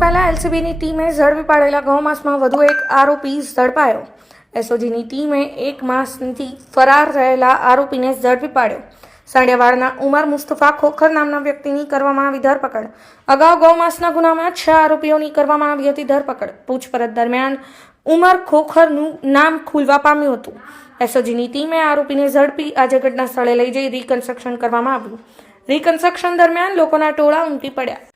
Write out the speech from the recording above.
પહેલા એલસીબીની ટીમે ઝડપી પાડેલા ગૌમાંસમાં વધુ એક આરોપી ઝડપાયો। એસઓજીની ટીમે 1 માસથી ફરાર રહેલા આરોપીને ઝડપી પાડ્યો। સાંડિયાવાડના ઉમર મુસ્તફા ખોખર નામના વ્યક્તિની કરવામાં આવી ધરપકડ। અગાઉ ગૌમાંસના ગુનામાં 6 આરોપીઓની કરવામાં આવી હતી ધરપકડ। પૂછપરછ દરમિયાન ઉમર ખોખરનું નામ ખુલવા પામ્યું હતું। એસઓજીની ટીમે આરોપીને ઝડપી આજે ઘટના સ્થળે લઈ જઈ રિકન્સ્ટ્રક્શન કરવામાં આવ્યું। રિકન્સ્ટ્રક્શન દરમિયાન લોકોના ટોળા ઉમટી પડ્યા।